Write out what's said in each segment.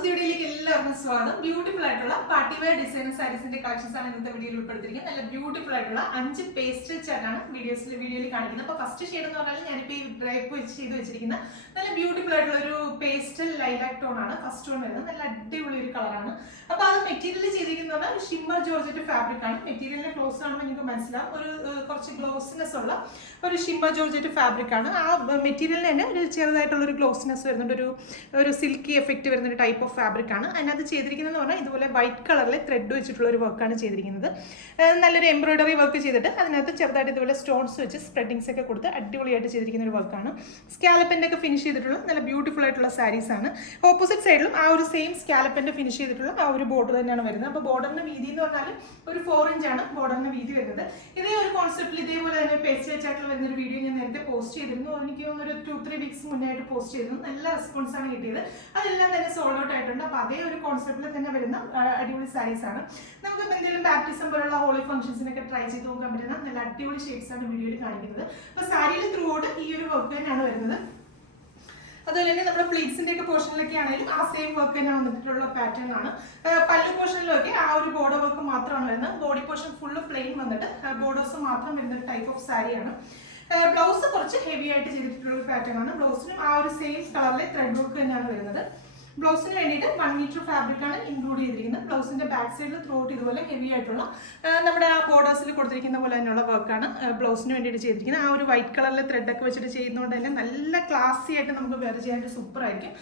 പുതിയയിലേക്ക് എല്ലാവർക്കും സ്വാഗതം. ബ്യൂട്ടിഫുൾ ആയിട്ടുള്ള പാർട്ടി വെയർ ഡിസൈനർ സാരീസിന്റെ കളക്ഷൻസ് ആണ് ഇന്നത്തെ വീഡിയോയിൽ ഉൾപ്പെടുത്തിയിരിക്കുന്നത്. നല്ല ബ്യൂട്ടിഫുൾ ആയിട്ടുള്ള 5 പേസ്റ്റൽ ചാറ്റാണ് വീഡിയോയിൽ കാണിക്കുന്നത്. അപ്പോൾ ഫസ്റ്റ് ഷെയ്ഡ് എന്ന് പറഞ്ഞാൽ ഞാനിപ്പോൾ ഈ ഡ്രൈപ്പ് ചെയ്ത് വെച്ചിരിക്കുന്ന നല്ല ബ്യൂട്ടിഫുൾ ആയിട്ടുള്ള ഒരു പേസ്റ്റൽ ലൈലാക് ടോൺ ആണ് ഫസ്റ്റ് ടോൺ വരുന്നത്. നല്ല അടിപൊളി ഒരു കളറാണ്. അപ്പോൾ അത് മെറ്റീരിയൽ ചെയ്തിരിക്കുന്നത് പറഞ്ഞാൽ ഒരു ഷിമ്മർ ജോർജറ്റ് ഫാബ്രിക് ആണ്. മെറ്റീരിയലിന്റെ ക്ലോസ് കാണുമ്പോൾ നിങ്ങൾക്ക് മനസ്സിലാവും ഒരു കുറച്ച് ഗ്ലോസിനെസ് ഉള്ള ഒരു ഷിമ്മർ ജോർജറ്റ് ഫാബ്രിക് ആണ്. ആ മെറ്റീരിയലിന് തന്നെ ഒരു ചെറുതായിട്ടുള്ള ഒരു ഗ്ലോസിനെസ് വരുന്നുണ്ട്, ഒരു സിൽക്കി എഫക്റ്റ് വരുന്ന ഒരു ടൈപ്പ് ഓഫ് ഫാബ്രിക് ആണ്. അതിനകത്ത് ചെയ്തിരിക്കുന്നത് പറഞ്ഞാൽ ഇതുപോലെ വൈറ്റ് കളറിൽ ത്രെഡ് വെച്ചിട്ടുള്ള ഒരു വർക്കാണ് ചെയ്തിരിക്കുന്നത്. നല്ലൊരു എംബ്രോയിഡറി വർക്ക് ചെയ്തിട്ട് അതിനകത്ത് ചെറുതായിട്ട് ഇതുപോലെ സ്റ്റോൺസ് വെച്ച് സ്പ്രെഡിങ്സ് ഒക്കെ കൊടുത്ത് അടിപൊളിയായിട്ട് ചെയ്തിരിക്കുന്ന ഒരു വർക്കാണ്. സ്കാലപ്പൻ്റെ ഒക്കെ ഫിനിഷ് ചെയ്തിട്ടുള്ള നല്ല ബ്യൂട്ടിഫുൾ ആയിട്ടുള്ള സാരീസ് ആണ്. ഓപ്പോസിറ്റ് സൈഡിലും ആ ഒരു സെയിം സ്കാലപ്പൻ്റെ ഫിനിഷ് ചെയ്തിട്ടുള്ള ആ ഒരു ബോർഡർ തന്നെയാണ് വരുന്നത്. അപ്പോൾ ബോർഡറിന്റെ വീതി എന്ന് പറഞ്ഞാൽ ഒരു 4 ഇഞ്ചാണ് ബോർഡറിന്റെ വീതി വരുന്നത്. ഇതേ ഒരു കോൺസെപ്റ്റിൽ ഇതേപോലെ തന്നെ പേസ്റ്റ് വെച്ചായിട്ടുള്ള വരുന്നൊരു വീഡിയോ ഞാൻ നേരത്തെ പോസ്റ്റ് ചെയ്തിരുന്നു. എനിക്ക് തോന്നുന്നു ഒരു 2-3 വീക്സ് മുന്നായിട്ട് പോസ്റ്റ് ചെയ്തിരുന്നു. നല്ല റെസ്പോൺസ് ആണ് കിട്ടിയത്. അതെല്ലാം തന്നെ സോൾഡ് ഔട്ട് ആയിട്ടുണ്ട്. അപ്പോൾ അതേ ഒരു കോൺസെപ്റ്റിൽ തന്നെ വരുന്ന അടിപൊളി സാരീസ് ആണ്. നമുക്ക് എന്തെങ്കിലും ബാപ്റ്റിസം പോലുള്ള ഹോളി ഫംഗ്ഷൻസിനൊക്കെ ട്രൈ ചെയ്ത് നോക്കാൻ പറ്റുന്ന നല്ല അടിപൊളി ഷേപ്സ് ആണ് വീഡിയോയിൽ കാണിക്കുന്നത്. അപ്പോൾ സാരിയിൽ ത്രൂ ഔട്ട് ഈ ഒരു വർക്ക് തന്നെയാണ് വരുന്നത്. അതുപോലെ തന്നെ നമ്മുടെ പ്ലീറ്റ്സിന്റെ ഒക്കെ പോർഷനിലൊക്കെ ആണെങ്കിലും ആ സെയിം വർക്ക് തന്നെ വന്നിട്ടുള്ള പാറ്റേൺ ആണ്. പല്ലു പോർഷനിലൊക്കെ ആ ഒരു ബോർഡർ വർക്ക് മാത്രമാണ് വരുന്നത്. ബോഡി പോർഷൻ ഫുള്ള് പ്ലെയിൻ വന്നിട്ട് ബോർഡേഴ്സ് മാത്രം വരുന്ന ഒരു ടൈപ്പ് ഓഫ് സാരിയാണ്. ബ്ലൗസ് കുറച്ച് ഹെവി ആയിട്ട് ചെയ്തിട്ടുള്ള ഒരു പാറ്റേൺ ആണ്. ബ്ലൗസിനും ആ ഒരു സെയിം കളറിലെ ത്രെഡ് വർക്ക് തന്നെയാണ് വരുന്നത്. ബ്ലൗസിന് വേണ്ടിയിട്ട് 1 മീറ്റർ ഫാബ്രിക് ആണ് ഇൻക്ലൂഡ് ചെയ്തിരിക്കുന്നത്. ബ്ലൗസിന്റെ ബാക്ക് സൈഡിൽ ത്രൂ ഔട്ട് ഇതുപോലെ ഹെവി ആയിട്ടുള്ള നമ്മുടെ ആ ബോർഡേഴ്സിൽ കൊടുത്തിരിക്കുന്ന പോലെ തന്നെയുള്ള വർക്കാണ് ബ്ലൗസിന് വേണ്ടിയിട്ട് ചെയ്തിരിക്കുന്നത്. ആ ഒരു വൈറ്റ് കളറിലെ ത്രെഡ് ഒക്കെ വെച്ചിട്ട് ചെയ്യുന്നതുകൊണ്ട് തന്നെ നല്ല ക്ലാസി ആയിട്ട് നമുക്ക് വെയർ ചെയ്യാനായിട്ട് സൂപ്പർ ആയിരിക്കും.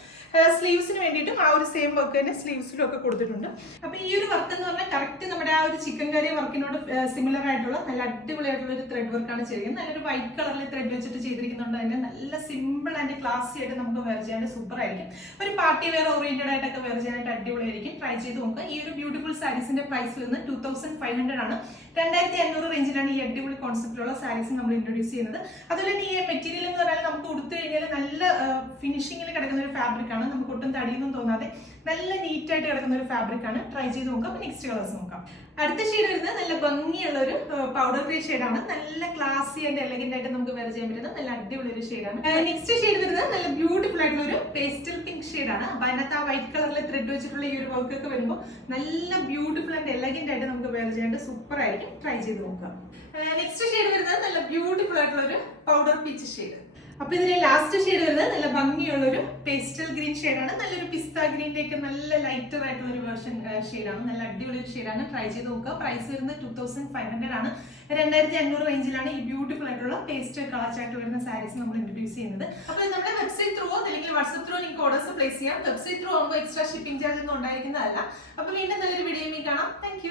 സ്ലീവ്സിന് വേണ്ടിയിട്ടും ആ ഒരു സെയിം വർക്ക് തന്നെ സ്ലീവ്സിലും ഒക്കെ കൊടുത്തിട്ടുണ്ട്. അപ്പോൾ ഈ ഒരു വർക്ക് എന്ന് പറഞ്ഞാൽ കറക്റ്റ് നമ്മുടെ ആ ഒരു ചിക്കൻ കറി വർക്കിനോട് സിമിലർ ആയിട്ടുള്ള നല്ല അടിപൊളിയായിട്ടുള്ള ഒരു ത്രെഡ് വർക്കാണ് ചെയ്തിരിക്കുന്നത്. നല്ലൊരു വൈറ്റ് കളറിൽ ത്രെഡ് വെച്ചിട്ട് ചെയ്തിരിക്കുന്നുണ്ട് തന്നെ നല്ല സിമ്പിൾ ആൻഡ് ക്ലാസി ആയിട്ട് നമുക്ക് വെയർ ചെയ്യാനായിട്ട് സൂപ്പർ ആയിരിക്കും. ഒരു പാർട്ടി വെയർ ഓറിയന്റഡ് ആയിട്ടൊക്കെ വെയർ ചെയ്യാനായിട്ട് അടിപൊളിയായിരിക്കും. ട്രൈ ചെയ്ത് നോക്കുക. ഈ ഒരു ബ്യൂട്ടിഫുൾ സാരീസിന്റെ പ്രൈസ് വരുന്നത് 2500 ആണ്. 2500 റേഞ്ചിലാണ് ഈ അടിപൊളി കോൺസെപ്റ്റിലുള്ള സാരീസ് നമ്മൾ ഇൻട്രൊഡ്യൂസ് ചെയ്യുന്നത്. അതുപോലെ തന്നെ ഈ മെറ്റീരിയൽ എന്ന് പറഞ്ഞാൽ നമുക്ക് ഉടുത്തു കഴിഞ്ഞാൽ നല്ല ഫിനിഷിങ്ങിൽ കിടക്കുന്ന ഒരു ഫാബ്രിക് ആണ്. നമുക്ക് ഒട്ടും തടിയൊന്നും തോന്നാതെ നല്ല നീറ്റ് ആയിട്ട് കിടക്കുന്ന ഒരു ഫാബ്രിക് ആണ്. ട്രൈ ചെയ്ത് നോക്കാം. നെക്സ്റ്റ് കളേഴ്സ് നോക്കാം. അടുത്ത ഷെയ്ഡ് വരുന്നത് നല്ല ഭംഗിയുള്ള ഒരു പൗഡർ ഗ്രേ ഷെയ്ഡാണ്. നല്ല ക്ലാസി ആൻഡ് എലഗന്റ് ആയിട്ട് നമുക്ക് വെയർ ചെയ്യാൻ പറ്റുന്ന നല്ല അടിപൊളി ഒരു ഷെയ്ഡാണ്. നെക്സ്റ്റ് ഷെയ്ഡ് വരുന്നത് നല്ല ബ്യൂട്ടിഫുൾ ആയിട്ടുള്ള ഒരു പേസ്റ്റൽ പിങ്ക് ഷെയ്ഡാണ്. അപ്പൊ അതിനകത്ത് ആ വൈറ്റ് കളറിൽ ത്രെഡ് വെച്ചിട്ടുള്ള ഈ ഒരു വർക്ക് ഒക്കെ വരുമ്പോൾ നല്ല ബ്യൂട്ടിഫുൾ ആൻഡ് എലഗന്റ് ആയിട്ട് നമുക്ക് വെയർ ചെയ്യാനായിട്ട് സൂപ്പർ ആയിരിക്കും. ട്രൈ ചെയ്ത് നോക്കാം. നെക്സ്റ്റ് ഷെയ്ഡ് വരുന്നത് നല്ല ബ്യൂട്ടിഫുൾ ആയിട്ടുള്ള ഒരു പൗഡർ പീച്ച് ഷെയ്ഡ്. അപ്പൊ ഇതിന്റെ ലാസ്റ്റ് ഷെയ്ഡ് വരുന്നത് നല്ല ഭംഗിയുള്ള ഒരു പേസ്റ്റൽ ഗ്രീൻ ഷെയ്ഡാണ്. നല്ലൊരു പിസ്ത ഗ്രീൻ്റെ ഒക്കെ നല്ല ലൈറ്റർ ആയിട്ടുള്ള ഒരു വേർഷൻ ഷെയ്ഡാണ്. നല്ല അടിപൊളി ഒരു ഷെയ്ഡാണ്. ട്രൈ ചെയ്ത് നോക്കുക. പ്രൈസ് വരുന്നത് 2500 ആണ്. 2500 റേഞ്ചിലാണ് ഈ ബ്യൂട്ടിഫുൾ ആയിട്ടുള്ള പേസ്റ്റ് കളർ ചാർട്ട് വരുന്ന സാരീസ് നമ്മൾ ഇൻട്രൊഡ്യൂസ് ചെയ്യുന്നത്. അപ്പോൾ നമ്മുടെ വെബ്സൈറ്റ് ത്രൂ അല്ലെങ്കിൽ വാട്സ്ആപ്പ് ത്രൂ നിങ്ങൾക്ക് ഓർഡേഴ്സ് പ്ലേസ് ചെയ്യാം. വെബ്സൈറ്റ് ത്രൂ ആകുമ്പോൾ എക്സ്ട്രാ ഷിപ്പിംഗ് ചാർജ് ഒന്നും ഉണ്ടായിരിക്കുന്നതല്ല. അപ്പോൾ വീണ്ടും നല്ലൊരു വീഡിയോ കാണാം. താങ്ക്